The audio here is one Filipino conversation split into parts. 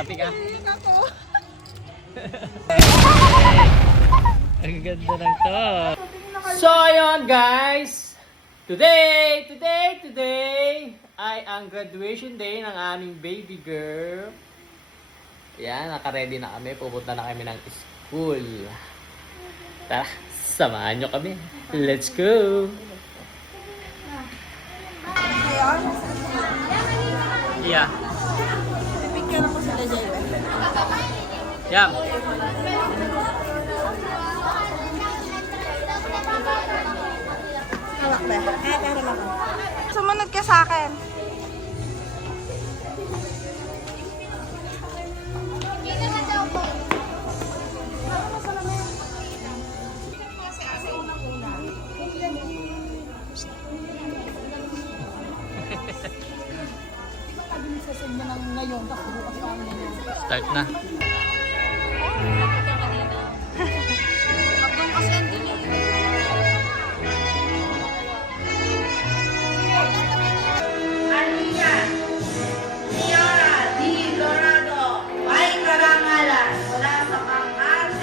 Happy ka? Ako. Ang ganda ng to. So, ayun guys. Today, today, today ay ang graduation day ng aming baby girl. Yan, naka-ready na kami. Pupunta na kami ng school. Tara, samahan nyo kami. Let's go! Yeah. Dyan. Yeah. Hawak ba? Eh, pero ako. Sumunod ka sa akin.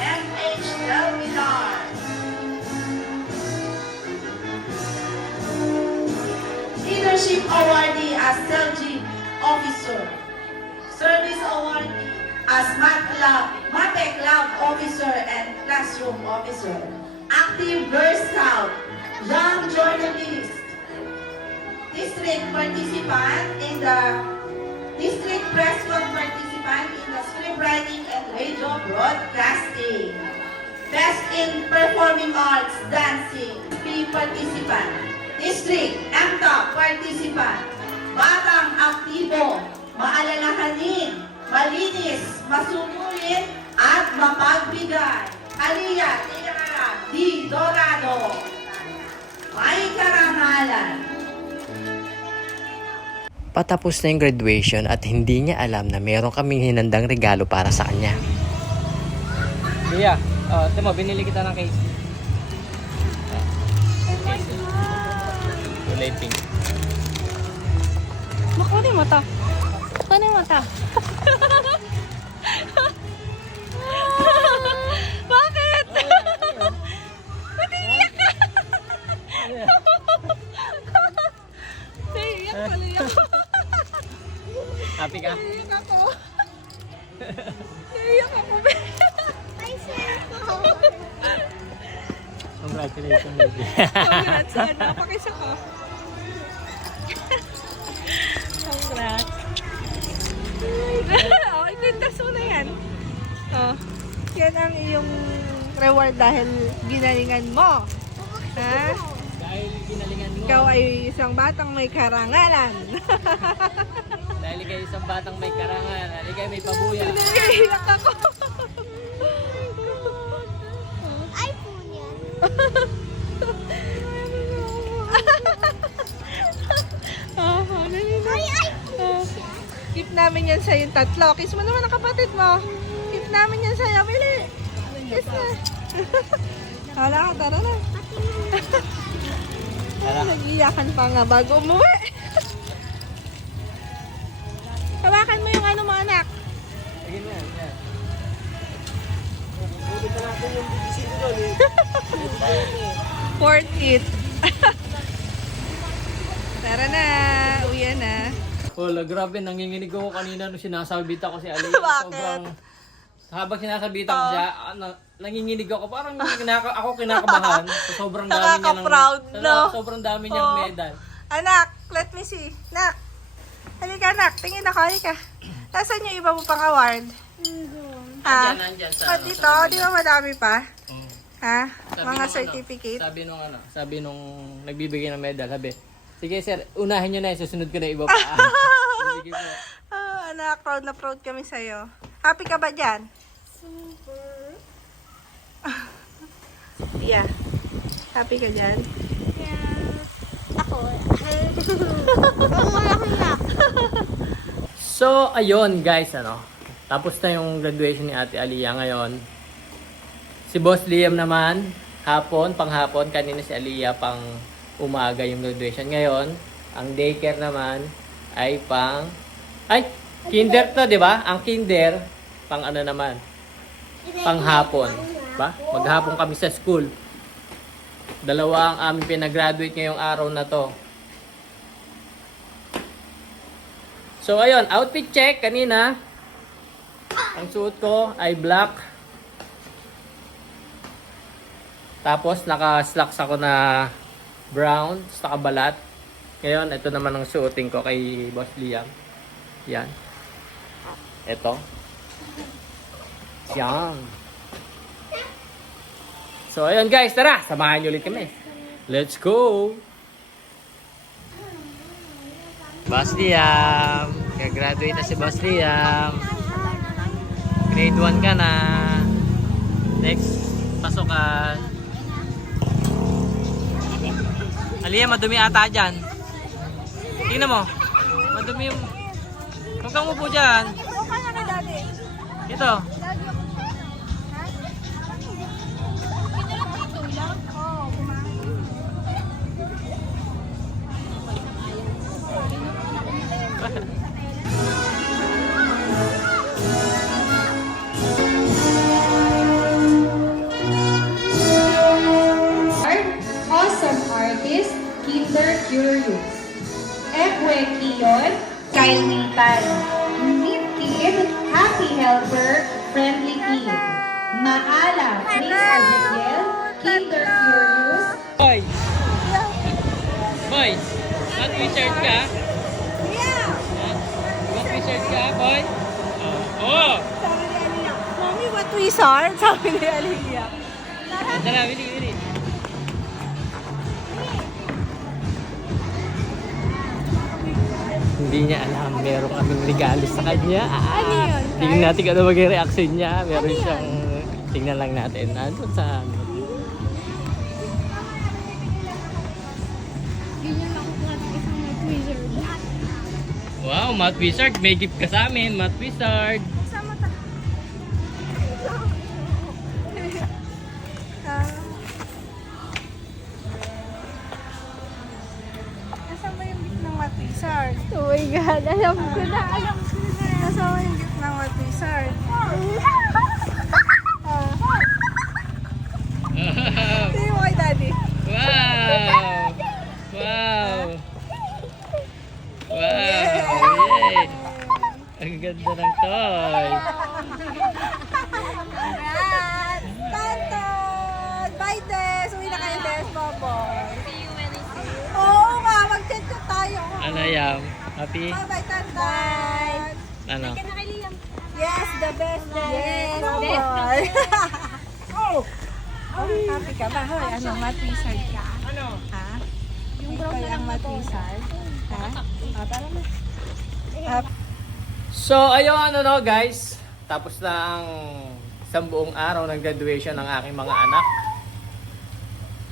MH Delminar. Leadership Awardee as Selgi Officer. As Math Lab, Math Lab Officer and Classroom Officer. Active Scout, Young Journalist, district participant in the district press club participant in the script writing and radio broadcasting. Best in performing arts, dancing, P participant. District MTOP participant. Batang aktibo, maalalahanin, malinis, masunurin, at mapagbigay. Aliyah Tiara D. Dorado. May karangalan. Patapos na yung graduation at hindi niya alam na meron kaming hinandang regalo para sa kanya. Kuya, oh, timo, binili kita ng case. Kulay pink. Makunin mo mo to. Bakit? Ba't iiyak ka? Naiiyak pala. Happy ka? Naiiyak ako. Naiiyak ako. Ay, sir. Congratulations, baby. Congrats, ko. Congrats. Oh, itintas mo na yan. Oh, yan ang iyong reward dahil ginalingan mo. Ha? Dahil ginalingan mo. Ikaw ay isang batang may karangalan. Dahil ikaw isang batang may karangan. Dahil ikaw may pabuya. Naiiyak ako. iPhone yan. namin yan sa yung tatlo. Kiss mo naman ang kapatid mo. Keep namin yan sa'yo. Bili. Kiss na. Hala ka, tara na. Tara. Nag-iyakan pa nga bago umuwi. Hawakan mo yung ano mo anak. Sige na, yan. Worth it. tara na. Uwi na. Wala, grabe, nanginginig ako kanina nung sinasabit ako si Alay. Bakit? Sobrang, habang sinasabit ako siya, ano, nanginginig ako. Parang kinaka, ako kinakabahan. sa sobrang dami niya ng... Nakaka-proud, sa- no? Sobrang dami niyang Oh. medal. Anak, let me see. Nak. Halika anak. Tingin ako. Halika. Nasaan yung iba mo pang award? Ha? Nandyan, nandyan sa Pa ano, dito? Di ba madami pa? Oo. Ha? Sabi Mga nung certificate? Ano, sabi nung ano, sabi nung nagbibigay ng medal, sabi, sige sir, unahin nyo na yun, susunod ko na iba pa. sige po. Ah, anak, proud na proud kami sa'yo. Happy ka ba dyan? Super. Yeah. Happy ka dyan? Yeah. Ako. Ang na. So, ayun guys, ano, tapos na yung graduation ni Ate Aliyah ngayon. Si Boss Liam naman, hapon, panghapon, kanina si Aliyah pang umaga yung graduation. Ngayon, ang daycare naman ay pang, ay, Kinder to, di ba? Ang kinder, pang ano naman, pang hapon. Ba? Maghapon kami sa school. Dalawa ang aming pinagraduate ngayong araw na to. So ayun, outfit check kanina. Ang suot ko ay black. Tapos naka-slacks ako na brown, sa kabalat. Ngayon, ito naman ang suotin ko kay Boss Liam. Yan. Ito. Yan. So, ayun guys, tara, samahan nyo ulit kami. Let's go! Boss Liam. Gagraduate na si Boss Liam. Grade 1 ka na. Next, pasukan. Aliyah, madumi ata dyan. Tingnan mo. Madumi yung... Huwag kang upo dyan. Ito. Kinder Curious. Ekwe Kiyon, Kyle Nathan. Neat Kid, Happy Helper, Friendly Kid. Maala, Prince Ezekiel, Kinder Curious, Boy! Boy! Not wizard ka? Yeah! Not wizard ka, boy? Oh! Sabi ni Aliyah, Mommy, what wizard? Sabi ni Aliyah. Tara, Willy, Hindi niya alam, meron kaming regalo sa kanya. Ano yun? Tingnan natin kung ano maging reaction niya. Meron siyang, tingnan lang natin. Ano sa. Wow, Math Wizard. May gift ka sa amin, Math Wizard. God, alam ko na, alam ko na. Nasaan ba yung gift ng What Wizard? Tingin mo kay Daddy. wow! Wow! Wow! Yay! Ang ganda ng toy. Congrats! Tanton! Bye, Des! Uwi na kayo, Des, Boboy. See you you. Oo nga, mag-chat-chat tayo. Ano yan? Happy? Bye-bye, Tanton! Ano? Kaya na kay Liam. Yes, the best! Yes, Boboy! oh! Happy ka ba? Hoy, ano, mat wizard ka? Ano? Ha? Yung brown na lang mat wizard? Ha? Ah, tara na. So, ayun, ano guys. Tapos na ang isang buong araw ng graduation ng aking mga anak.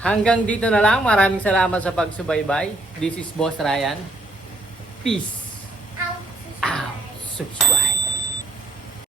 Hanggang dito na lang. Maraming salamat sa pagsubaybay. This is Boss Ryan. Peace. Out. Subscribe.